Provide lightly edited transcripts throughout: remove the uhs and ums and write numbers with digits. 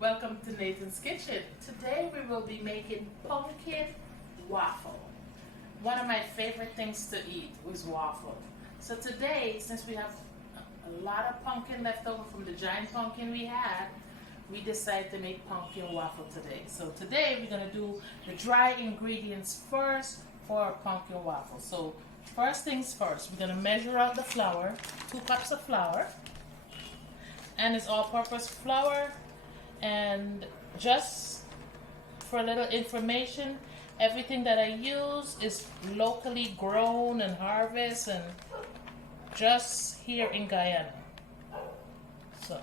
Welcome to Nathan's Kitchen. Today we will be making pumpkin waffle. One of my favorite things to eat was waffle. So today, since we have a lot of pumpkin left over from the giant pumpkin we had, we decided to make pumpkin waffle today. So today we're going to do the dry ingredients first for our pumpkin waffle. So first things first, we're going to measure out the flour, 2 cups of flour. And it's all-purpose flour. And just for a little information, everything that I use is locally grown and harvested and just here in Guyana. So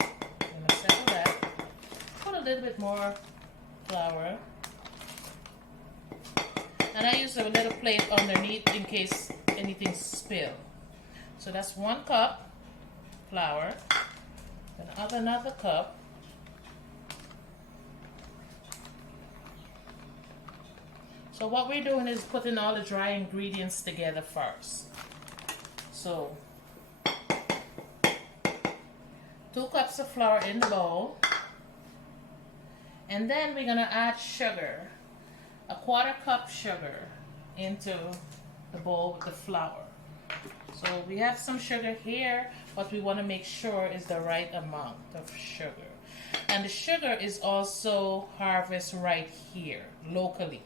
I'm gonna settle that. Put a little bit more flour. And I use a little plate underneath in case anything spills. So that's 1 cup flour. And add another cup. So what we're doing is putting all the dry ingredients together first. So 2 cups of flour in the bowl. And then we're gonna add sugar, a 1/4 cup sugar into the bowl with the flour. So we have some sugar here, but we want to make sure it's the right amount of sugar. And the sugar is also harvested right here, locally.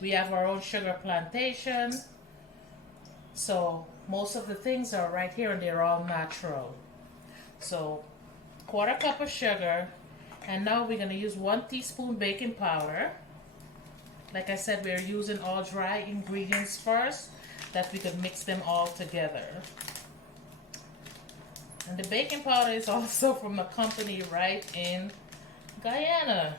We have our own sugar plantation. So most of the things are right here and they're all natural. So 1/4 cup of sugar. And now we're going to use 1 teaspoon baking powder. Like I said, we're using all dry ingredients first, that we could mix them all together. And the baking powder is also from a company right in Guyana.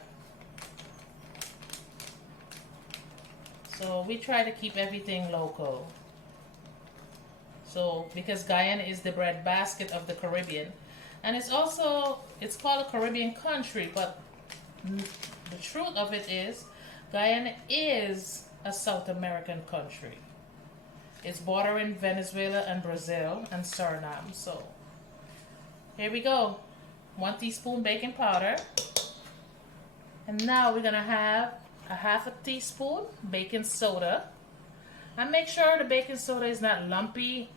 So we try to keep everything local. So because Guyana is the breadbasket of the Caribbean, and it's called a Caribbean country, but the truth of it is Guyana is a South American country. It's bordering Venezuela and Brazil and Suriname. So here we go. 1 teaspoon baking powder. And now we're gonna have a 1/2 teaspoon baking soda. And make sure the baking soda is not lumpy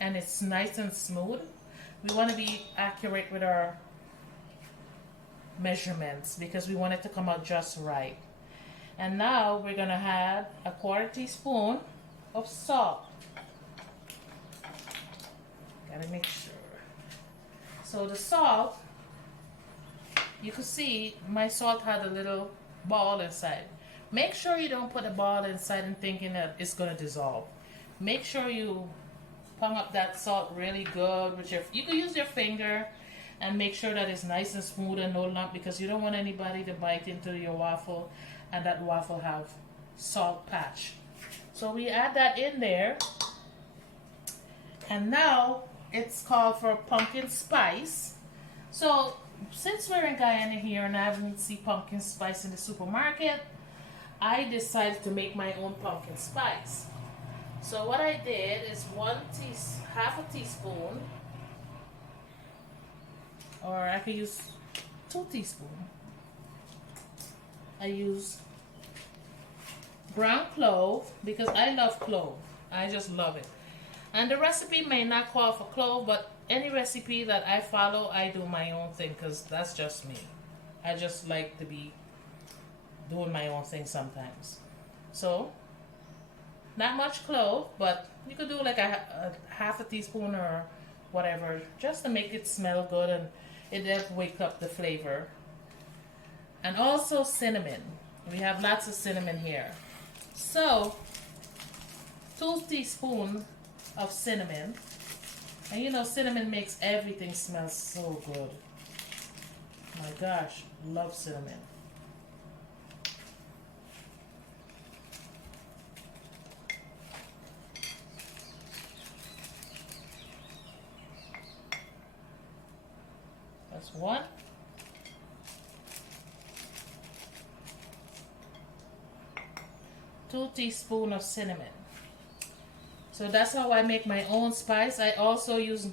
and it's nice and smooth. We want to be accurate with our measurements because we want it to come out just right. And now we're gonna add a 1/4 teaspoon of salt. Gotta make sure. So the salt, you can see my salt had a little ball inside. Make sure you don't put a ball inside and thinking that it's gonna dissolve. Make sure you pump up that salt really good with you can use your finger and make sure that it's nice and smooth and no lump, because you don't want anybody to bite into your waffle and that waffle have salt patch. So we add that in there. And now it's called for pumpkin spice. So since we're in Guyana here and I haven't seen pumpkin spice in the supermarket, I decided to make my own pumpkin spice. So what I did is 1/2 teaspoon, or I could use 2 teaspoons. I use ground clove because I love clove. I just love it. And the recipe may not call for clove, but any recipe that I follow, I do my own thing because that's just me. I just like to be doing my own thing sometimes. So, not much clove, but you could do like a 1/2 teaspoon or whatever, just to make it smell good and it does wake up the flavor. And also cinnamon. We have lots of cinnamon here. So, 2 teaspoons of cinnamon. And you know, cinnamon makes everything smell so good. My gosh, love cinnamon. That's 1. Two teaspoons of cinnamon. So that's how I make my own spice. I also use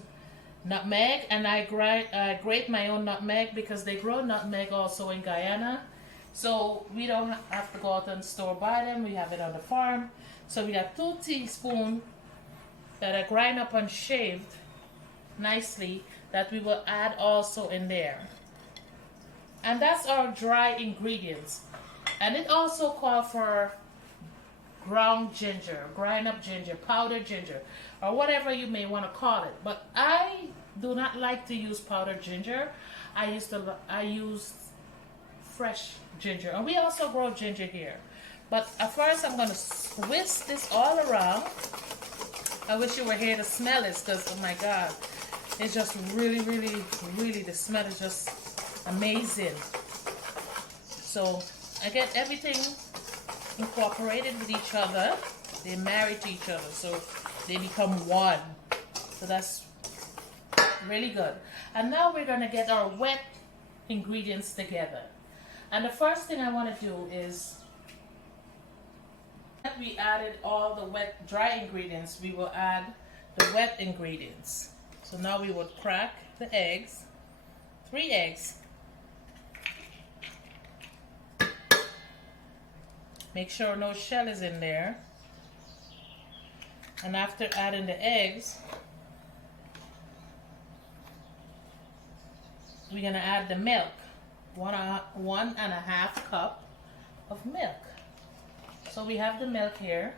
nutmeg, and I grate my own nutmeg because they grow nutmeg also in Guyana. So we don't have to go out and store buy them. We have it on the farm. So we got 2 teaspoons that I grind up and shaved nicely that we will add also in there. And that's our dry ingredients. And it also calls for ground ginger, grind up ginger, powdered ginger, or whatever you may want to call it. But I do not like to use powdered ginger. I use fresh ginger. And we also grow ginger here. But at first I'm going to whisk this all around. I wish you were here to smell this because, oh my God, it's just really, the smell is just amazing. So I get everything incorporated with each other. They marry to each other, so they become one. So that's really good. And now we're going to get our wet ingredients together. And the first thing I want to do is, we added all the wet dry ingredients, we will add the wet ingredients. So now we would crack the eggs, 3 eggs. Make sure no shell is in there. And after adding the eggs, we're gonna add the milk, 1.5 cup of milk. So we have the milk here.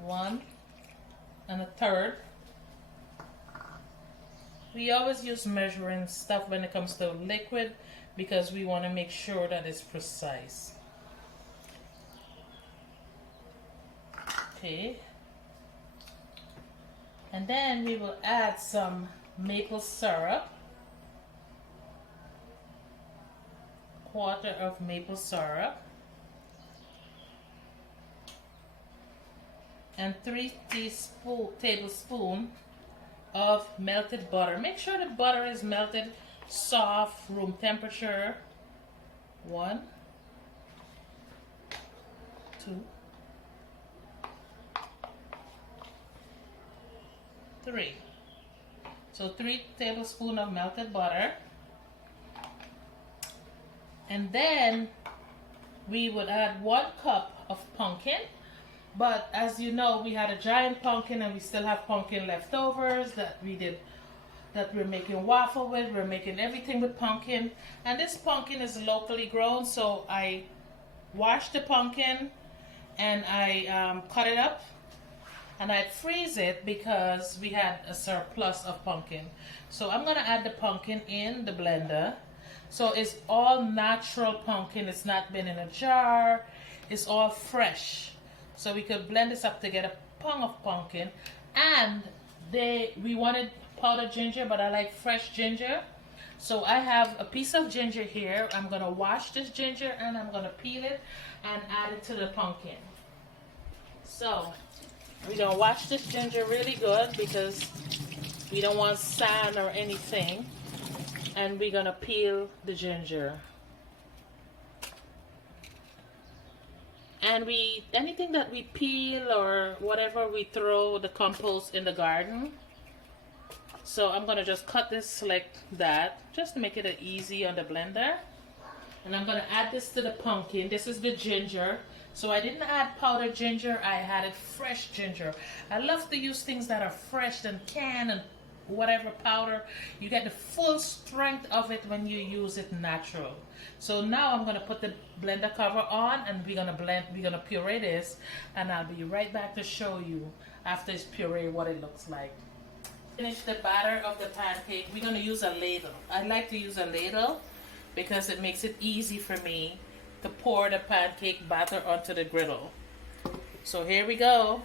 One and a third. We always use measuring stuff when it comes to liquid because we want to make sure that it's precise. Okay. And then we will add some maple syrup, 1/4 of maple syrup, and 3 tablespoons of melted butter. Make sure the butter is melted soft, room temperature. 1, 2, 3. So 3 tablespoons of melted butter. And then we would add 1 cup of pumpkin. But as you know, we had a giant pumpkin and we still have pumpkin leftovers that we're making waffle with. We're making everything with pumpkin. And this pumpkin is locally grown, so I washed the pumpkin and I cut it up and I freeze it because we had a surplus of pumpkin. So I'm gonna add the pumpkin in the blender. So it's all natural pumpkin. It's not been in a jar. It's all fresh. So we could blend this up to get a pound of pumpkin. And we wanted powdered ginger, but I like fresh ginger. So I have a piece of ginger here. I'm gonna wash this ginger and I'm gonna peel it and add it to the pumpkin. So we're gonna wash this ginger really good because we don't want sand or anything. And we're gonna peel the ginger. And anything that we peel or whatever, we throw the compost in the garden. So I'm gonna just cut this like that, just to make it easy on the blender. And I'm gonna add this to the pumpkin. This is the ginger. So I didn't add powdered ginger, I added fresh ginger. I love to use things that are fresh than canned and whatever powder. You get the full strength of it when you use it natural. So now I'm gonna put the blender cover on and we're gonna puree this, and I'll be right back to show you after it's puree what it looks like. Finish the batter of the pancake. We're gonna use a ladle. I like to use a ladle because it makes it easy for me to pour the pancake batter onto the griddle. So here we go.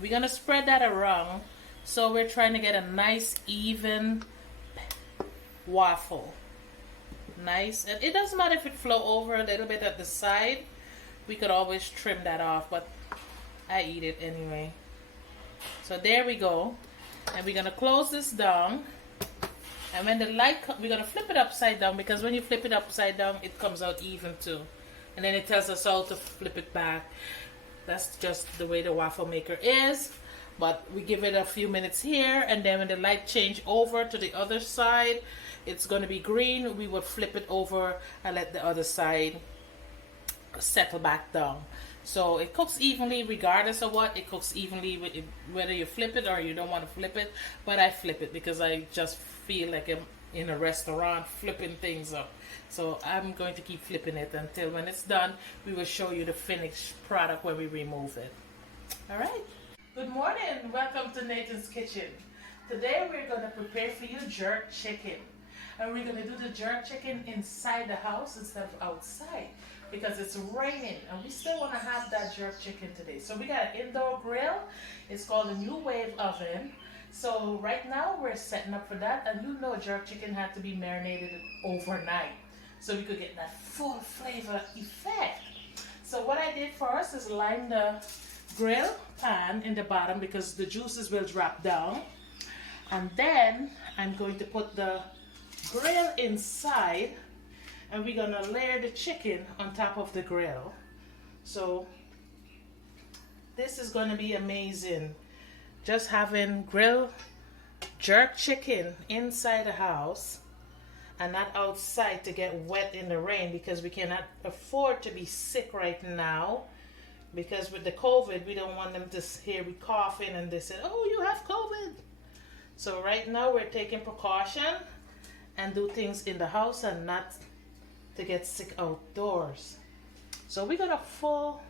We're gonna spread that around. So we're trying to get a nice even waffle. Nice. And it doesn't matter if it flow over a little bit at the side. We could always trim that off, but I eat it anyway. So there we go. And we're gonna close this down. And when the light we're gonna flip it upside down, because when you flip it upside down, it comes out even too. And then it tells us how to flip it back. That's just the way the waffle maker is. But we give it a few minutes here, and then when the light change over to the other side, it's going to be green. We will flip it over and let the other side settle back down. So it cooks evenly regardless of what. It cooks evenly whether you flip it or you don't want to flip it. But I flip it because I just feel like I'm in a restaurant flipping things up. So I'm going to keep flipping it until when it's done, we will show you the finished product when we remove it. All right. Good morning. Welcome to Nathan's Kitchen. Today we're going to prepare for you jerk chicken. And we're going to do the jerk chicken inside the house instead of outside because it's raining and we still want to have that jerk chicken today. So we got an indoor grill. It's called a New Wave oven. So right now we're setting up for that, and you know jerk chicken had to be marinated overnight so we could get that full flavor effect. So what I did first is line the grill pan in the bottom because the juices will drop down, and then I'm going to put the grill inside and we're gonna layer the chicken on top of the grill. So this is gonna be amazing, just having grill jerk chicken inside the house and not outside to get wet in the rain, because we cannot afford to be sick right now. Because with the COVID, we don't want them to hear we coughing and they say, oh, you have COVID. So right now we're taking precaution and do things in the house and not to get sick outdoors. So we're gonna fill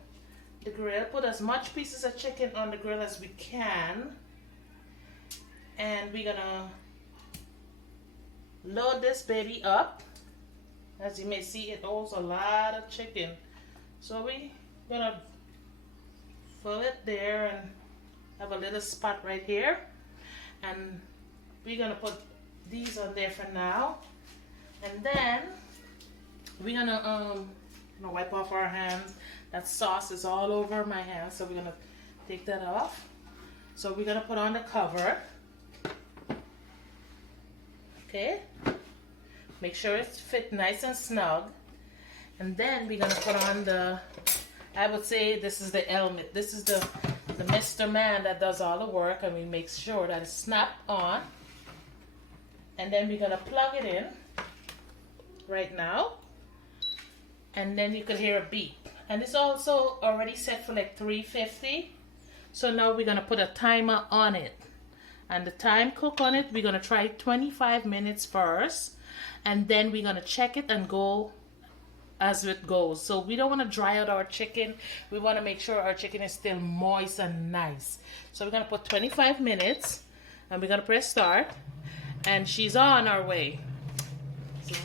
the grill, put as much pieces of chicken on the grill as we can. And we're gonna load this baby up. As you may see, it holds a lot of chicken. So we're gonna fill it there and have a little spot right here, and we're gonna put these on there for now, and then we're gonna wipe off our hands. That sauce is all over my hands, so we're gonna take that off. So we're gonna put on the cover. Okay, make sure it's fit nice and snug, and then we're gonna put on the, I would say this is the helmet. This is the Mr. Man that does all the work, and we make sure that it's snapped on. And then we're gonna plug it in right now. And then you can hear a beep. And it's also already set for like 350. So now we're gonna put a timer on it. And the time cook on it, we're gonna try 25 minutes first. And then we're gonna check it and go as it goes. So we don't want to dry out our chicken. We want to make sure our chicken is still moist and nice. So we're going to put 25 minutes and we're going to press start, and she's on our way. See?